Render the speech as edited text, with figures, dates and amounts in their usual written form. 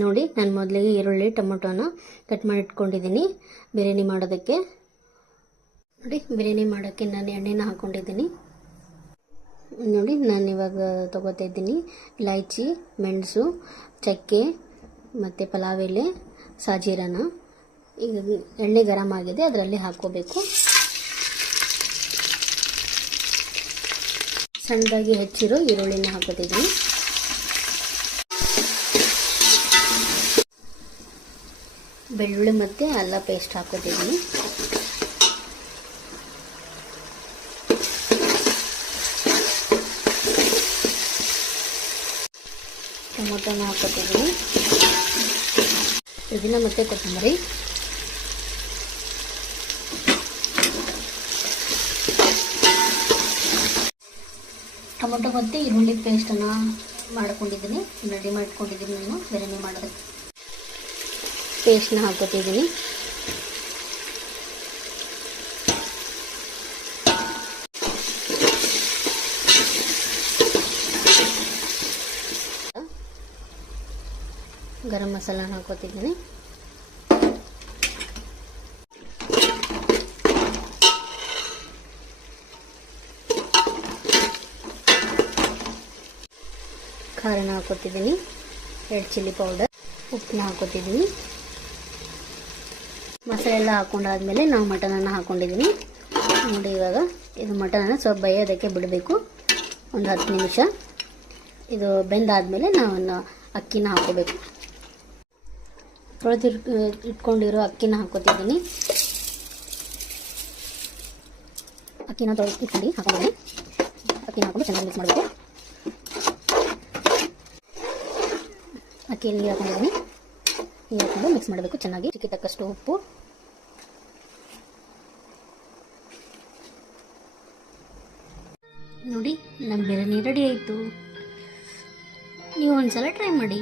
ನೋಡಿ ನಾನು ಮೊದಲಿಗೆ ಈರುಳ್ಳಿ ಟೊಮೊಟೊನ ಕಟ್ ಮಾಡಿ ಇಟ್ಕೊಂಡಿದ್ದೀನಿ ಬಿರಿಯಾನಿ ಮಾಡೋದಕ್ಕೆ. ನೋಡಿ ಬಿರಿಯಾನಿ ಮಾಡೋಕ್ಕೆ ನಾನು ಎಣ್ಣೆನ ಹಾಕ್ಕೊಂಡಿದ್ದೀನಿ. ನೋಡಿ ನಾನು ಇವಾಗ ತೊಗೋತಾ ಇದ್ದೀನಿ ಇಲೈಚಿ, ಮೆಣಸು, ಚಕ್ಕೆ ಮತ್ತು ಪಲಾವ್ ಎಲೆ, ಸಾಜೀರನ. ಈಗ ಎಣ್ಣೆ ಗರಂ ಆಗಿದೆ, ಅದರಲ್ಲಿ ಹಾಕ್ಕೋಬೇಕು. ಸಣ್ಣದಾಗಿ ಹೆಚ್ಚಿರೋ ಈರುಳ್ಳಿನ ಹಾಕೋತಿದ್ದೀನಿ. ಬೆಳ್ಳುಳ್ಳಿ ಮತ್ತು ಅಲ್ಲ ಪೇಸ್ಟ್ ಹಾಕೋತಿದ್ದೀನಿ. ಟೊಮೊಟೊನ ಹಾಕೋತಿದ್ದೀನಿ. ಇದನ್ನ ಮತ್ತೆ ಕೊತ್ತಂಬರಿ, ಟೊಮೊಟೊ ಮತ್ತು ಈರುಳ್ಳಿ ಪೇಸ್ಟನ್ನು ಮಾಡ್ಕೊಂಡಿದ್ದೀನಿ, ರೆಡಿ ಮಾಡ್ಕೊಂಡಿದ್ದೀನಿ. ನಾನು ಬಿರಿಯಾನಿ ಮಾಡೋದಕ್ಕೆ ಪೇಸ್ಟ್ನ ಹಾಕೋತಿದ್ದೀನಿ. ಗರಂ ಮಸಾಲಾನ ಹಾಕೋತಿದ್ದೀನಿ. ಖಾರನ ಹಾಕೋತಿದ್ದೀನಿ, ರೆಡ್ ಚಿಲ್ಲಿ ಪೌಡರ್, ಉಪ್ಪನ್ನ ಹಾಕೋತಿದ್ದೀನಿ. ಮಸಾಲೆ ಎಲ್ಲ ಹಾಕೊಂಡಾದ್ಮೇಲೆ ನಾವು ಮಟನನ್ನು ಹಾಕ್ಕೊಂಡಿದ್ದೀನಿ. ನೋಡಿ ಇವಾಗ ಇದು ಮಟನನ್ನು ಸ್ವಲ್ಪ ಬೇಯೋದಕ್ಕೆ ಬಿಡಬೇಕು, ಒಂದು 10 ನಿಮಿಷ. ಇದು ಬೆಂದಾದಮೇಲೆ ನಾವು ಅಕ್ಕಿನ ಹಾಕೋಬೇಕು. ತೊಳೆದು ಇಟ್ಕೊಂಡಿರೋ ಅಕ್ಕಿನ ಹಾಕೋತಿದ್ದೀನಿ. ಅಕ್ಕಿನ ತೊಳೆದು ಇಟ್ಕೊಂಡು ಹಾಕೊಂಡಿದ್ದೀನಿ. ಅಕ್ಕಿನ ಹಾಕೊಂಡು ಚೆನ್ನಾಗಿ ಮಿಕ್ಸ್ ಮಾಡಬೇಕು. ಅಕ್ಕಿಯಲ್ಲಿ ನೀರು ಹಾಕೊಂಡಿದ್ದೀನಿ. ನೀರು ಹಾಕೊಂಡು ಮಿಕ್ಸ್ ಮಾಡಬೇಕು ಚೆನ್ನಾಗಿ. ರುಚಿಗೆ ತಕ್ಕಷ್ಟು ಉಪ್ಪು, ನೋಡಿ ನಮ್ಮ ಬಿರಿಯಾನಿ ರೆಡಿ ಆಯಿತು. ನೀವು ಒಂದ್ಸಲ ಟ್ರೈ ಮಾಡಿ.